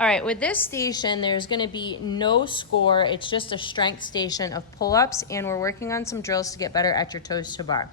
All right, with this station, there's gonna be no score. It's just a strength station of pull-ups, and we're working on some drills to get better at your toes to bar.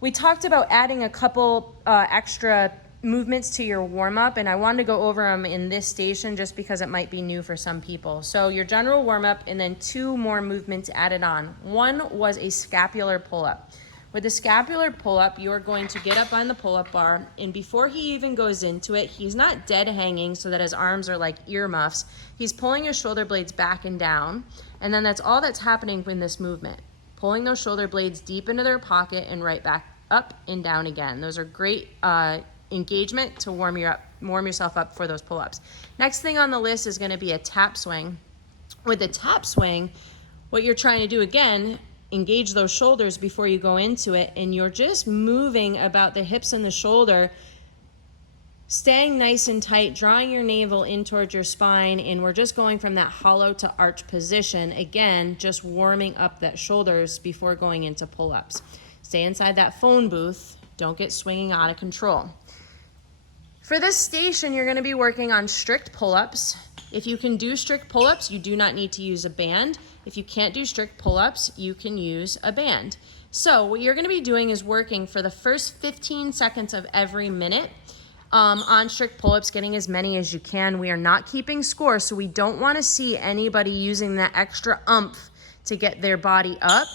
We talked about adding a couple extra movements to your warm-up, and I wanted to go over them in this station just because it might be new for some people. So your general warm-up, and then 2 more movements added on. One was a scapular pull-up. With the scapular pull-up, you are going to get up on the pull-up bar, and before he even goes into it, he's not dead hanging so that his arms are like earmuffs. He's pulling his shoulder blades back and down, and then that's all that's happening in this movement. Pulling those shoulder blades deep into their pocket and right back up and down again. Those are great engagement to warm yourself up for those pull-ups. Next thing on the list is gonna be a tap swing. With the tap swing, what you're trying to do again, engage those shoulders before you go into it, and you're just moving about the hips and the shoulder, staying nice and tight, drawing your navel in towards your spine, and we're just going from that hollow to arch position. Again, just warming up that shoulders before going into pull-ups. Stay inside that phone booth. Don't get swinging out of control. For this station, you're gonna be working on strict pull-ups. If you can do strict pull-ups, you do not need to use a band. If you can't do strict pull-ups, you can use a band. So what you're gonna be doing is working for the first 15 seconds of every minute on strict pull-ups, getting as many as you can. We are not keeping score, so we don't wanna see anybody using that extra oomph to get their body up.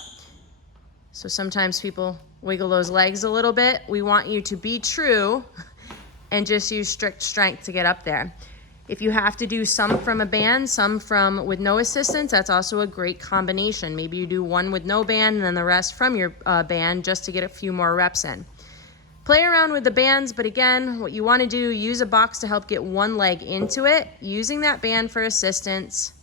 So sometimes people wiggle those legs a little bit. We want you to be true and just use strict strength to get up there. If you have to do some from a band, some from with no assistance, that's also a great combination. Maybe you do one with no band and then the rest from your band just to get a few more reps in. Play around with the bands, but again, what you want to do, use a box to help get one leg into it, using that band for assistance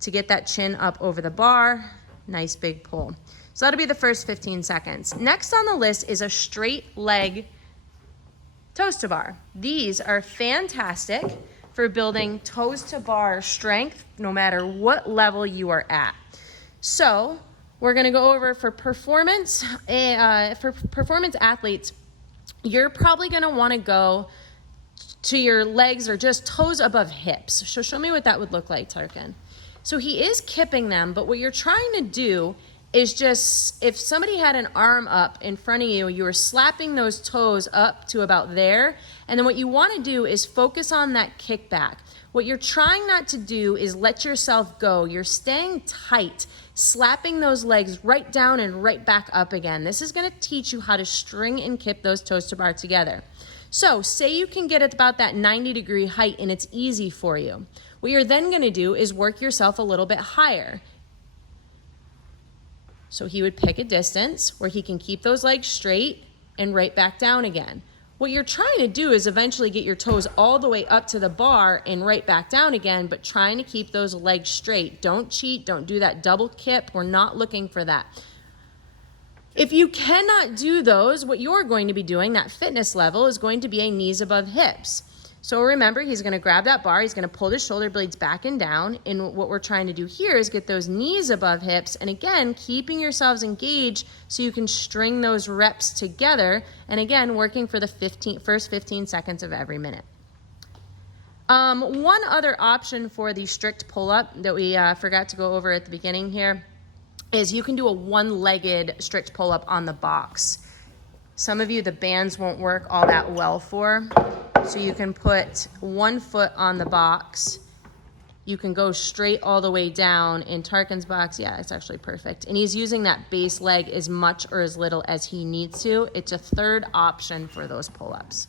to get that chin up over the bar. Nice big pull. So that'll be the first 15 seconds. Next on the list is a straight leg toes to bar. These are fantastic for building toes to bar strength no matter what level you are at. So we're gonna go over for performance athletes, you're probably gonna wanna go to your legs or just toes above hips. So show me what that would look like, Tarkan. So he is kipping them, but what you're trying to do is just, if somebody had an arm up in front of you, you were slapping those toes up to about there, and then what you want to do is focus on that kickback. What you're trying not to do is let yourself go. You're staying tight, slapping those legs right down and right back up again. This is going to teach you how to string and kip those toes to bar together. So say you can get at about that 90-degree height and it's easy for you. What you're then going to do is work yourself a little bit higher. So he would pick a distance where he can keep those legs straight and right back down again. What you're trying to do is eventually get your toes all the way up to the bar and right back down again, but trying to keep those legs straight. Don't cheat, don't do that double kip. We're not looking for that. If you cannot do those, what you're going to be doing, that fitness level, is going to be a knees above hips. So remember, he's going to grab that bar, he's going to pull his shoulder blades back and down, and what we're trying to do here is get those knees above hips, and again, keeping yourselves engaged so you can string those reps together, and again, working for the first 15 seconds of every minute. One other option for the strict pull-up that we forgot to go over at the beginning here is you can do a one-legged strict pull-up on the box. Some of you, the bands won't work all that well for. So you can put one foot on the box. You can go straight all the way down. In Tarkan's box, yeah, it's actually perfect. And he's using that base leg as much or as little as he needs to. It's a third option for those pull-ups.